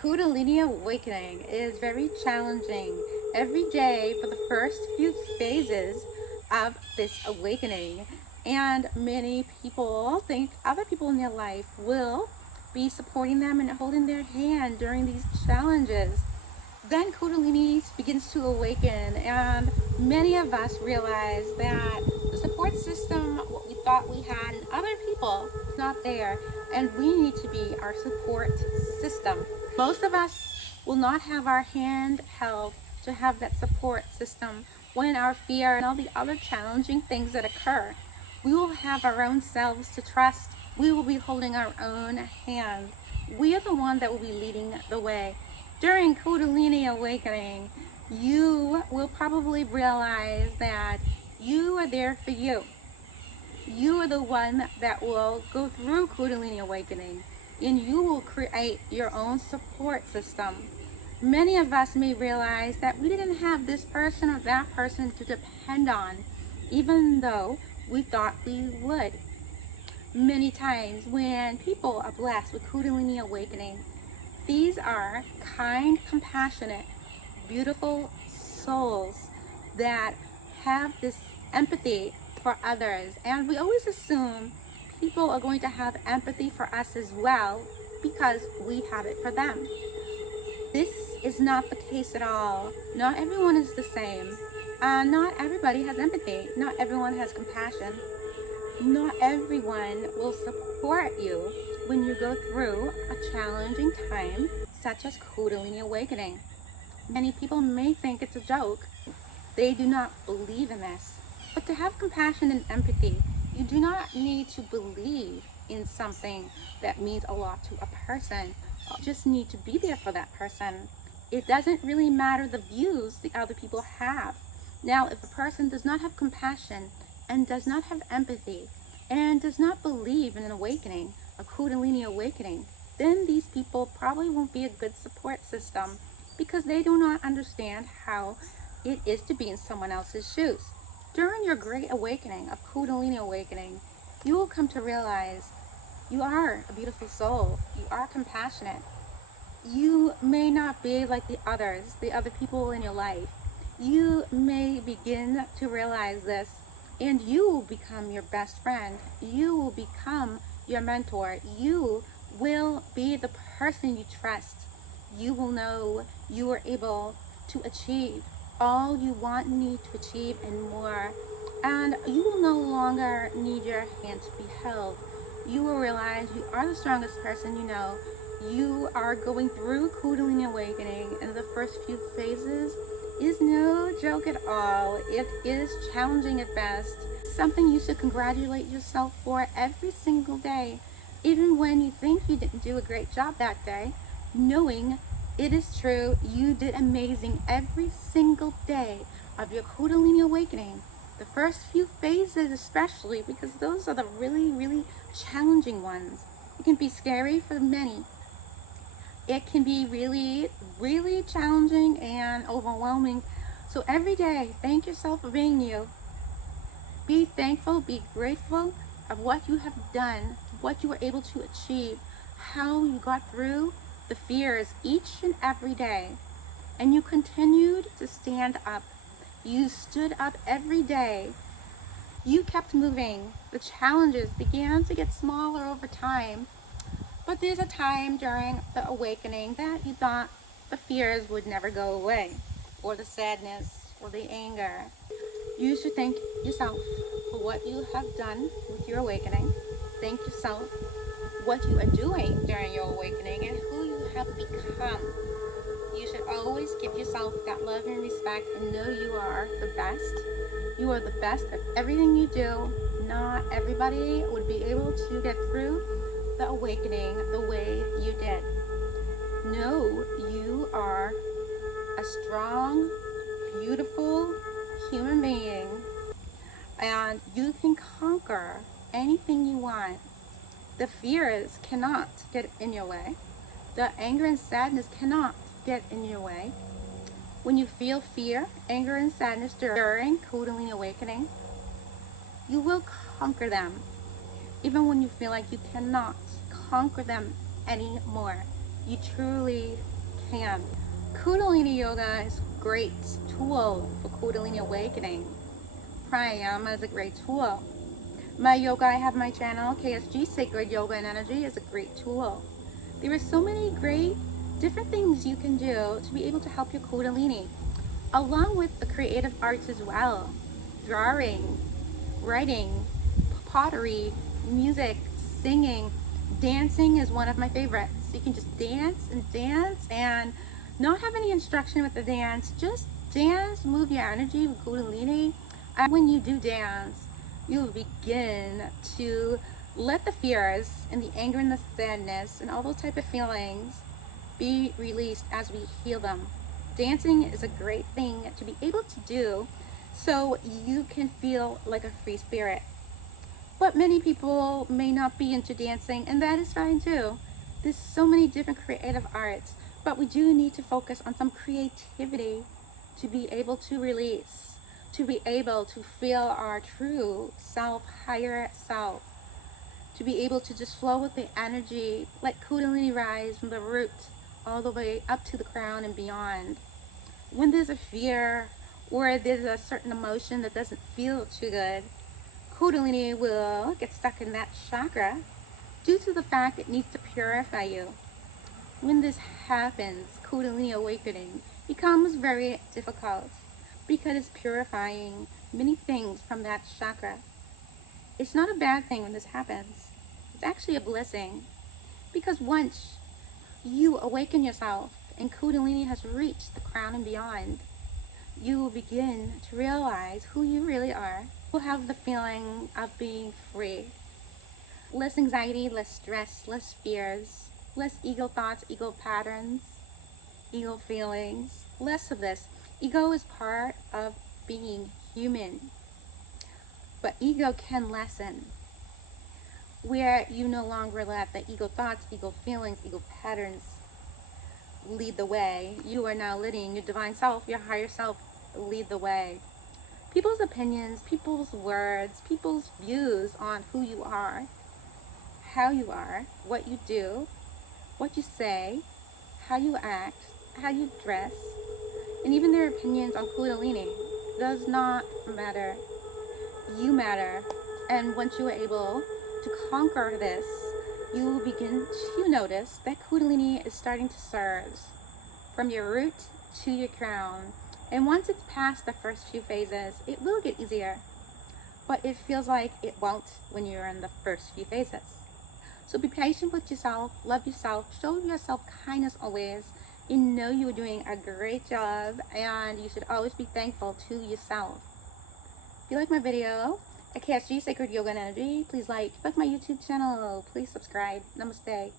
Kundalini Awakening is very challenging every day for the first few phases of this awakening. And many people think other people in their life will be supporting them and holding their hand during these challenges. Then Kundalini begins to awaken, and many of us realize that the support system, what we thought we had in other people, is not there, and we need to be our support system. Most of us will not have our hand held to have that support system when our fear and all the other challenging things that occur. We will have our own selves to trust. We will be holding our own hand. We are the one that will be leading the way. During Kundalini Awakening, you will probably realize that you are there for you. You are the one that will go through Kundalini Awakening, and you will create your own support system. Many of us may realize that we didn't have this person or that person to depend on, even though we thought we would. Many times when people are blessed with Kundalini Awakening, these are kind, compassionate, beautiful souls that have this empathy for others. And we always assume people are going to have empathy for us as well because we have it for them. This is not the case at all. Not everyone is the same. Not everybody has empathy. Not everyone has compassion. Not everyone will support you when you go through a challenging time such as Kundalini Awakening. Many people may think it's a joke. They do not believe in this. But to have compassion and empathy, you do not need to believe in something that means a lot to a person. You just need to be there for that person. It doesn't really matter the views the other people have. Now, if a person does not have compassion and does not have empathy and does not believe in an awakening, a Kundalini Awakening, then these people probably won't be a good support system because they do not understand how it is to be in someone else's shoes. During your great awakening of Kundalini Awakening, you will come to realize you are a beautiful soul. You are compassionate. You may not be like the other people in your life. You may begin to realize this, and you will become your best friend. You will become your mentor. You will be the person you trust. You will know you are able to achieve all you need to achieve and more. And you will no longer need your hand to be held. You will realize you are the strongest person you know. You are going through Kundalini Awakening, and the first few phases is no joke at all. It is challenging at best. Something you should congratulate yourself for every single day, even when you think you didn't do a great job that day, knowing it is true, you did amazing every single day of your Kundalini Awakening. The first few phases especially, because those are the really, really challenging ones. It can be scary for many. It can be really, really challenging and overwhelming. So every day, thank yourself for being you. Be thankful, be grateful of what you have done, what you were able to achieve, how you got through the fears each and every day. And you continued to stand up. You stood up every day. You kept moving. The challenges began to get smaller over time. But there's a time during the awakening that you thought the fears would never go away, or the sadness, or the anger. You should thank yourself for what you have done with your awakening. Thank yourself what you are doing during your awakening and who you have become. You should always give yourself that love and respect and know you are the best. You are the best at everything you do. Not everybody would be able to get through the awakening the way you did. Know you are a strong, beautiful human being, and you can conquer anything you want. The fears cannot get in your way. The anger and sadness cannot get in your way. When you feel fear, anger, and sadness during Kundalini Awakening, you will conquer them. Even when you feel like you cannot conquer them anymore, You truly can. Kundalini yoga is a great tool for Kundalini Awakening. Pranayama is a great tool. My yoga I have my channel, KSG Sacred Yoga and Energy, is a great tool. There are so many great different things you can do to be able to help your Kundalini, along with the creative arts as well. Drawing, writing, pottery, music, singing, dancing is one of my favorites. You can just dance and not have any instruction with the dance. Just dance, move your energy with Kundalini. And when you do dance, you will begin to let the fears and the anger and the sadness and all those type of feelings be released as we heal them. Dancing is a great thing to be able to do so you can feel like a free spirit. But many people may not be into dancing, and that is fine too. There's so many different creative arts, but we do need to focus on some creativity to be able to release, to be able to feel our true self, higher self, to be able to just flow with the energy, let Kundalini rise from the root all the way up to the crown and beyond. When there's a fear or there's a certain emotion that doesn't feel too good, Kundalini will get stuck in that chakra due to the fact it needs to purify you. When this happens, Kundalini Awakening becomes very difficult because it's purifying many things from that chakra. It's not a bad thing when this happens. It's actually a blessing, because once you awaken yourself and Kundalini has reached the crown and beyond, you will begin to realize who you really are. You'll have the feeling of being free. Less anxiety, less stress, less fears, less ego thoughts, ego patterns, ego feelings, less of this. Ego is part of being human, but ego can lessen where you no longer let the ego thoughts, ego feelings, ego patterns lead the way. You are now letting your divine self, your higher self, lead the way. People's opinions, people's words, people's views on who you are, how you are, what you do, what you say, how you act, how you dress, and even their opinions on Kundalini does not matter. You matter. And once you are able to conquer this, you will begin to notice that Kundalini is starting to surge from your root to your crown. And once it's past the first few phases, it will get easier. But it feels like it won't when you're in the first few phases. So be patient with yourself, love yourself, show yourself kindness always. You know you're doing a great job, and you should always be thankful to yourself. If you like my video at KSG Sacred Yoga and Energy, please like my YouTube channel, please subscribe. Namaste.